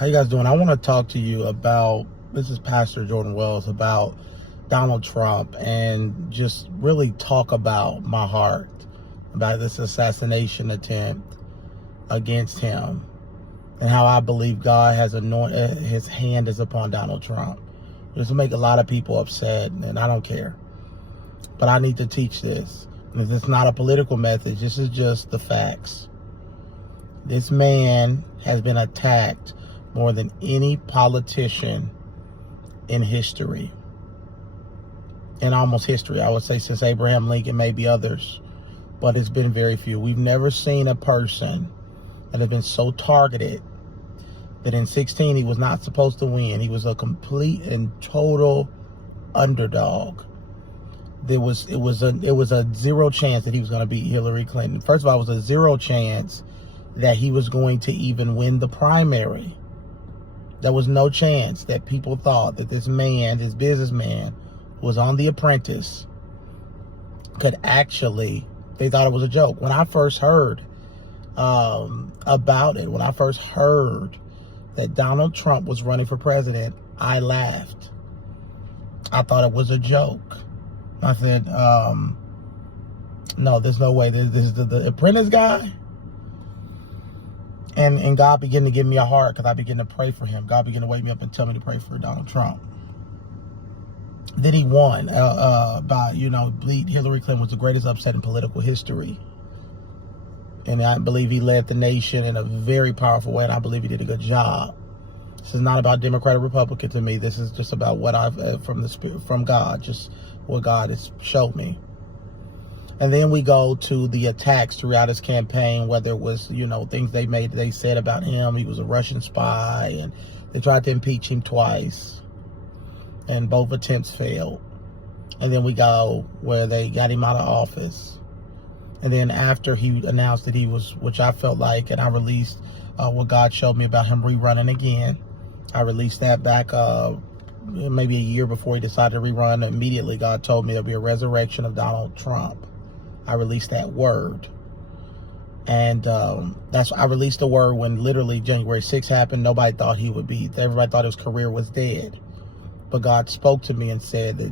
How you guys doing? I want to talk to you about, this is Pastor Jordan Wells, about Donald Trump, and just really talk about my heart, about this assassination attempt against him, and how I believe God has anointed, his hand is upon Donald Trump. This will make a lot of people upset, and I don't care. But I need to teach this. This is not a political message. This is just the facts. This man has been attacked more than any politician in history. In almost history, I would say, since Abraham Lincoln, maybe others. But it's been very few. We've never seen a person that has been so targeted that in 2016 he was not supposed to win. He was a complete and total underdog. It was a zero chance that he was going to beat Hillary Clinton. First of all, it was a zero chance that he was going to even win the primary. There was no chance that people thought that this man, this businessman, who was on The Apprentice, could actually, they thought it was a joke. When I first heard about it, when I first heard that Donald Trump was running for president, I laughed. I thought it was a joke. I said, no, there's no way. This is the Apprentice guy. And God began to give me a heart because I began to pray for him. God began to wake me up and tell me to pray for Donald Trump. Then he won by, beat Hillary Clinton. Was the greatest upset in political history. And I believe he led the nation in a very powerful way, and I believe he did a good job. This is not about Democrat or Republican to me. This is just about what I've from the Spirit, from God, just what God has showed me. And then we go to the attacks throughout his campaign, whether it was, things they said about him. He was a Russian spy, and they tried to impeach him twice, and both attempts failed. And then we go where they got him out of office. And then after he announced that he was, which I felt like, and I released what God showed me about him rerunning again. I released that back maybe a year before he decided to rerun. Immediately, God told me there'll be a resurrection of Donald Trump. I released that word. And I released the word when literally January 6th happened. Nobody thought he would be, everybody thought his career was dead. But God spoke to me and said that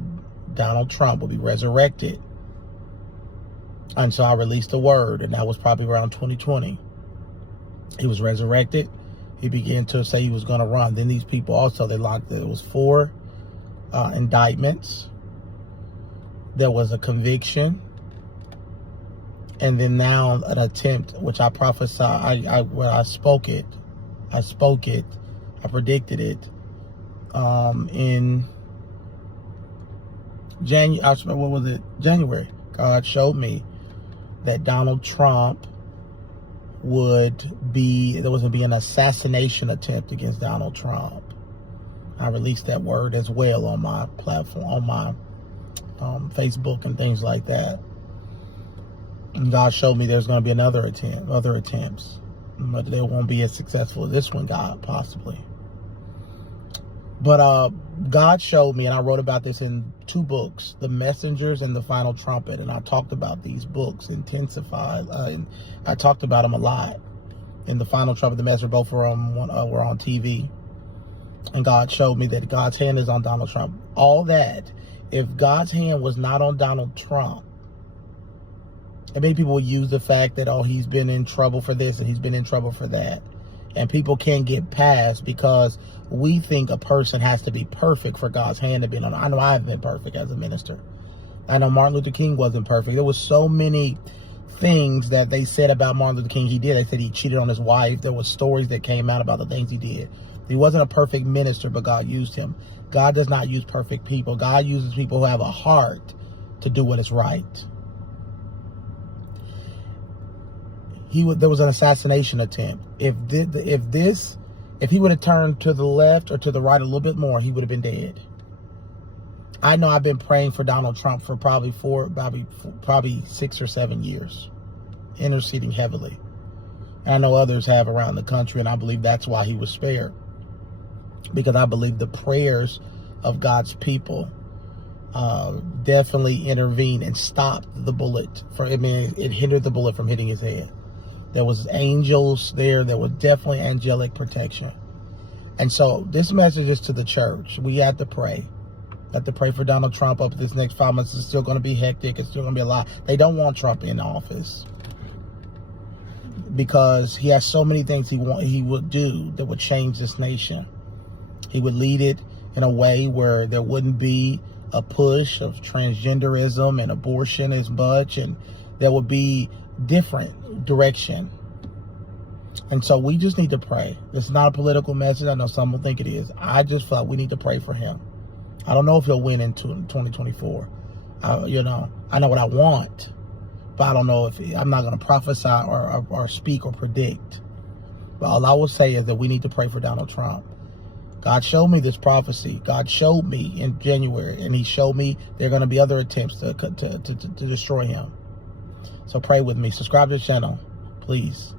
Donald Trump will be resurrected. And so I released the word, and that was probably around 2020. He was resurrected. He began to say he was going to run. Then these people also, they locked it. It was 4 indictments. There was a conviction. And then now an attempt, which I prophesied, I spoke it, I predicted it in January. God showed me that Donald Trump there was going to be an assassination attempt against Donald Trump. I released that word as well on my platform, on my Facebook and things like that. And God showed me there's going to be other attempts, but they won't be as successful as this one, God, possibly. But God showed me, and I wrote about this in 2 books, The Messengers and The Final Trumpet, and I talked about these books intensified, and I talked about them a lot. In The Final Trumpet, The Messenger, both were on TV, and God showed me that God's hand is on Donald Trump. All that, if God's hand was not on Donald Trump, and many people will use the fact that, he's been in trouble for this and he's been in trouble for that. And people can't get past because we think a person has to be perfect for God's hand to be on. I know I've been perfect as a minister. I know Martin Luther King wasn't perfect. There was so many things that they said about Martin Luther King he did. They said he cheated on his wife. There was stories that came out about the things he did. He wasn't a perfect minister, but God used him. God does not use perfect people. God uses people who have a heart to do what is right. There was an assassination attempt. If he would have turned to the left or to the right a little bit more, he would have been dead. I know I've been praying for Donald Trump for probably 6 or 7 years, interceding heavily. And I know others have around the country, and I believe that's why he was spared. Because I believe the prayers of God's people definitely intervened and stopped the bullet. It hindered the bullet from hitting his head. There was angels there. There was definitely angelic protection. And so this message is to the church. We have to pray. We have to pray for Donald Trump up this next 5 months. It's still going to be hectic. It's still going to be a lot. They don't want Trump in office because he has so many things he would do that would change this nation. He would lead it in a way where there wouldn't be a push of transgenderism and abortion as much, and there would be different direction. And so we just need to pray. It's not a political message. I know some will think it is. I just felt we need to pray for him. I don't know if he'll win in 2024. You know, I know what I want, but I don't know if I'm not going to prophesy or speak or predict. But all I will say is that we need to pray for Donald Trump. God showed me this prophecy. God showed me in January, and he showed me there are going to be other attempts to destroy him. So pray with me. Subscribe to the channel, please.